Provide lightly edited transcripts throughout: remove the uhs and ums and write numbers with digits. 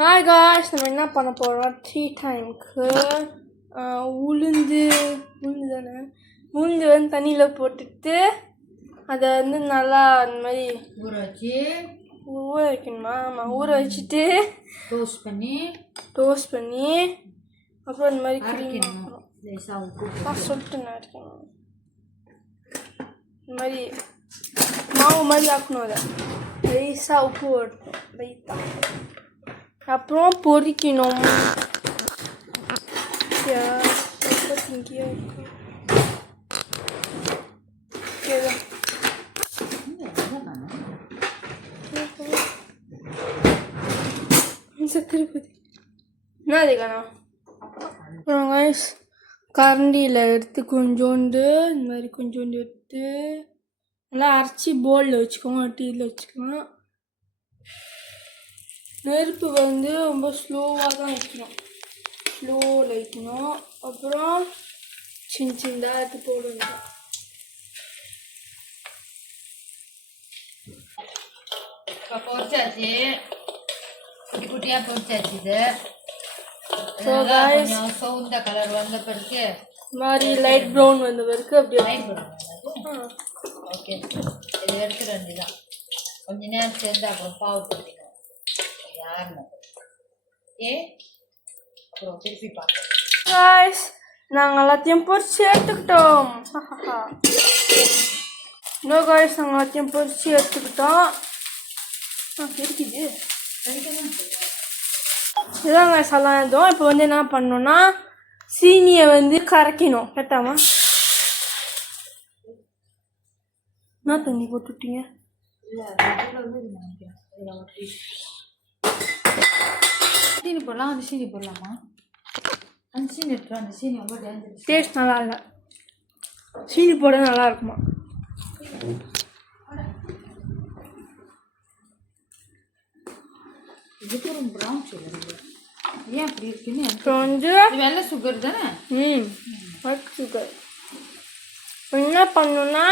Hi guys, நம்ம என்ன பண்ண போகிறோம்? டீ டைமுக்கு உளுந்து வந்து தண்ணியில் போட்டுட்டு அதை வந்து நல்லா அந்த மாதிரி ஊற வைக்கணுமா? ஆமாம், ஊற வச்சுட்டு டோஸ்ட் பண்ணி அப்புறம் இந்த மாதிரி சொல்லிட்டு நான் அரைக்கணும். இந்த மாதிரி மாவு மாதிரி ஆக்கணும். அதை லேசாக உப்பு போடணும், லைட்டாக. அப்புறம் பொரிக்கணும். என்ன அதுக்கானா அப்புறம் கைஸ் கரண்டியில் எடுத்து கொஞ்சோண்டு இந்த மாதிரி கொஞ்சோண்டு எடுத்து நல்லா அரைச்சி போலில் வச்சுக்கோங்க, டீயில் வச்சுக்கலாம். நெருப்பு வந்து ரொம்ப ஸ்லோவாக தான் வைக்கணும், ஸ்லோவில் வைக்கணும். அப்புறம் சின்னதாக எடுத்து போடணும். இப்போ பொரிச்சாச்சு, குட்டி குட்டியாக பொரிச்சாச்சு. இது கொஞ்சம் சவுந்த கலர் வந்த பிறகு மாதிரி லைட் ப்ரௌன் வந்த பிறகு அப்படி ஓகே. இது எடுத்து ரெண்டு தான் கொஞ்ச நேரம் சேர்ந்து அப்புறம் பாவு போட்டிங்க யாருன்னு அப்புறம் திருப்பி பார்ப்போம். நாங்கள் எல்லாத்தையும் பொரிச்சு எடுத்துக்கிட்டோம். இன்னும் காய்ஸ் நாங்கள் எல்லாத்தையும் பொரிச்சு எடுத்துக்கிட்டோம். இருக்குது இதுதான் காய்ஸ் எல்லாம் இருந்தோம். இப்போ வந்து என்ன பண்ணோன்னா சீனியை வந்து கரைக்கணும். கேட்டாமா என்ன தண்ணி போட்டுவிட்டீங்க? சீனி போடலாம். அந்த சீனி போடலாமா? அந்த சீனி எடுத்துரும். அந்த சீனி ரொம்ப டேஞ்சரஸ். டேஸ்ட் நல்லா இல்லை. சீனி போட நல்லா இருக்குமா? இதுக்கு ஒரு ப்ரௌன் சுகர் ஏன் அப்படி இருக்குன்னு இப்போ வந்து வெள்ளை சுகர் தானே. White sugar. என்ன பண்ணணும்னா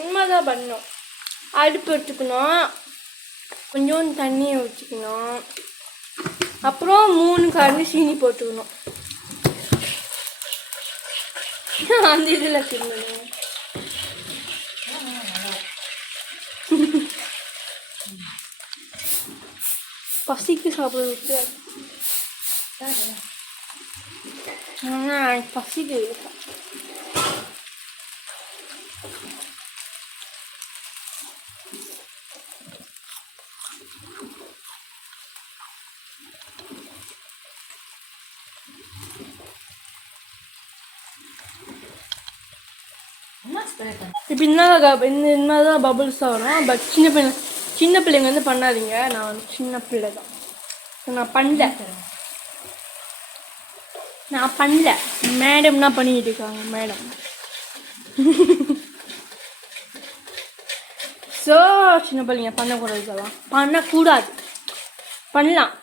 உண்மைதான் பண்ணணும். அடுப்பு வச்சுக்கணும், கொஞ்சோண்டு தண்ணியை வச்சுக்கணும், அப்புறம் 3 கரண்டி சீனி போட்டுக்கணும். அந்த இதில் திரும்பணும். பசிக்கு சாப்பிட்றது பசிக்கு இப்போ என்னதான் பபுள்ஸ் ஆகணும். பட் சின்ன பிள்ளைங்க வந்து பண்ணாதீங்க. நான் வந்து சின்ன பிள்ளை தான், நான் பண்ணல. மேடம்னா பண்ணிக்கிட்டு இருக்காங்க மேடம். ஸோ சின்ன பிள்ளைங்க பண்ணக்கூடாது, இதெல்லாம் பண்ணக்கூடாது. பண்ணலாம்,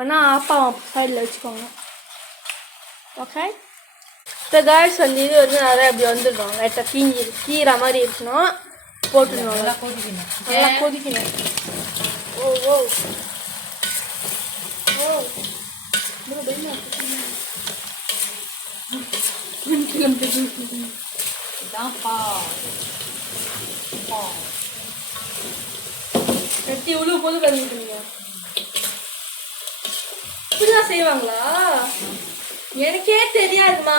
ஆனால் அப்பா சைடில் வச்சுக்கோங்க. ஓகே. இப்போ காய்ஸ் வந்து இது வந்து நிறைய அப்படி வந்துடும். லைட்டாக கீரை மாதிரி இருக்கணும். போட்டுடணும், நல்லா கொதிக்கணும். ஓ ஓ ஓ நெத்தி உழுவு போது கலந்துட்டீங்க. இப்படிதான் செய்வாங்களா? எனக்கே தெரியாதுமா.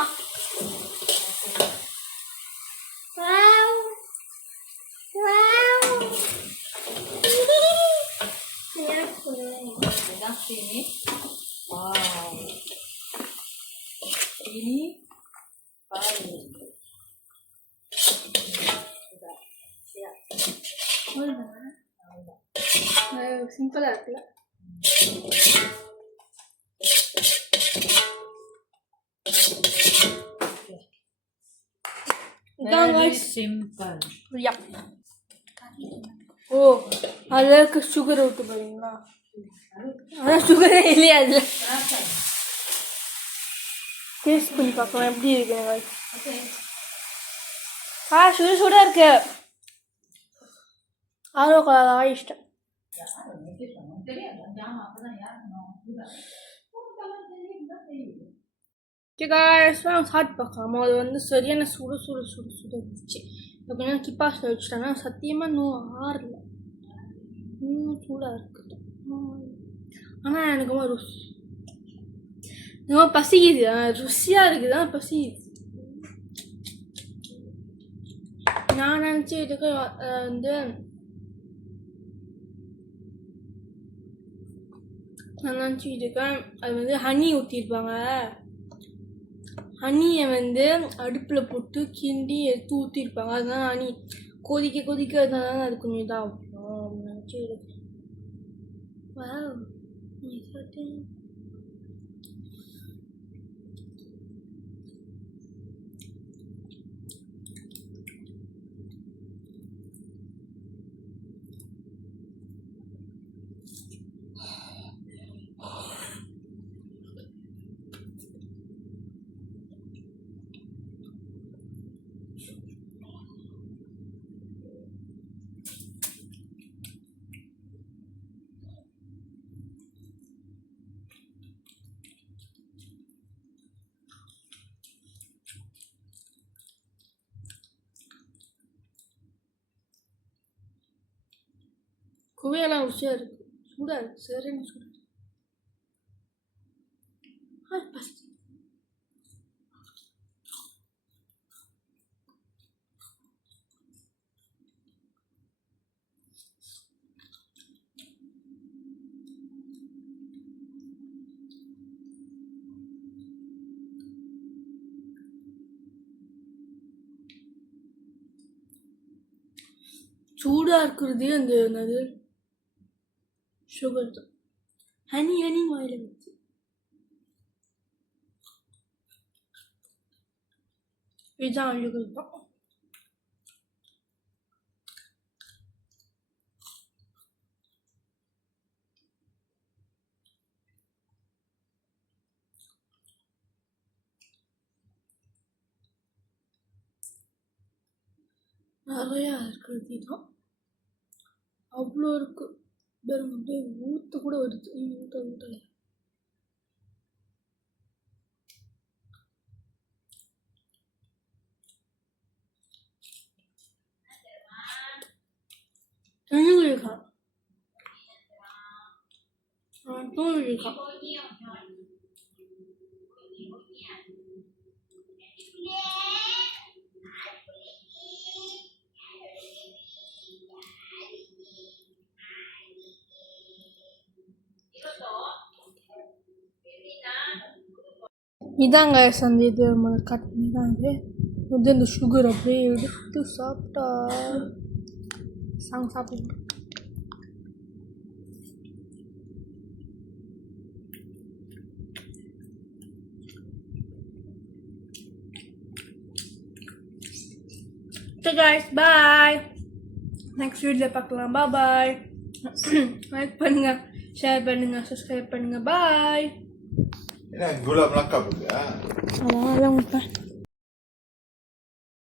சீனி சிம்பிளா இருக்குல்ல? சிம்பிள். ஓ, அதுக்கு சுகர் விட்டு போறீங்களா? அதான் சுகரே இல்லையா அதுல. டேஸ்ட் பண்ணி பார்க்கலாம் எப்படி இருக்குங்க. சுட சுட இருக்கு. ஆரோ கலராக இஷ்டம். தெரியாது ஜாமா அப்பதான் யாருக்கணும் தெரியுது ஓகே காய்ஸ் சாப்பிட்டு பார்க்கலாம் அது வந்து சரியான சுட சுட சுட சுட இருந்துச்சு அப்படின்னா கிப்பாஸில் வச்சுட்டாங்க சத்தியமாக இன்னும் ஆறல இன்னும் சூடாக இருக்குது ஆனால் எனக்கு ரொம்ப பசிக்குது ருசியாக இருக்குது ஆனால் பசிக்குது நான் நினச்சிட்டு வந்து நான் நினச்சிட்டு இருக்கேன் அது வந்து ஹனி ஊற்றிருப்பாங்க ஹனியை வந்து அடுப்பில் போட்டு கிண்டி எடுத்து ஊற்றிருப்பாங்க அதனால ஹனி கொதிக்க கொதிக்க அதனால அது கொஞ்சம் இதாகும் நினச்சி இருக்கேன் குவையெல்லாம் ருசியாக இருக்குது சூடாக இருக்குது சரியான சூடாக பசி சூடாக இருக்கிறது அந்த என்னது சுகர் தான் ஹனி வாயில் வச்சு இதுதான் அழுகுது தான் நிறையா இருக்கிறது தான் அவ்வளோ இருக்கு பாருங்க அப்படியே ஊற்ற கூட வருது ஊற்றல தூங்கிருக்கான் இதாங்க சந்தி இது கட் இதாங்க இது இந்த சுகர் அப்படியே எடுத்து சாப்பிட்டா சாப்பிடணும் So guys, bye. Next video பார்க்கலாம். Bye bye. Like பண்ணுங்க, share பண்ணுங்க, subscribe பண்ணுங்க. Bye. என்ன குலாப் லக்கா போகுதா அதான்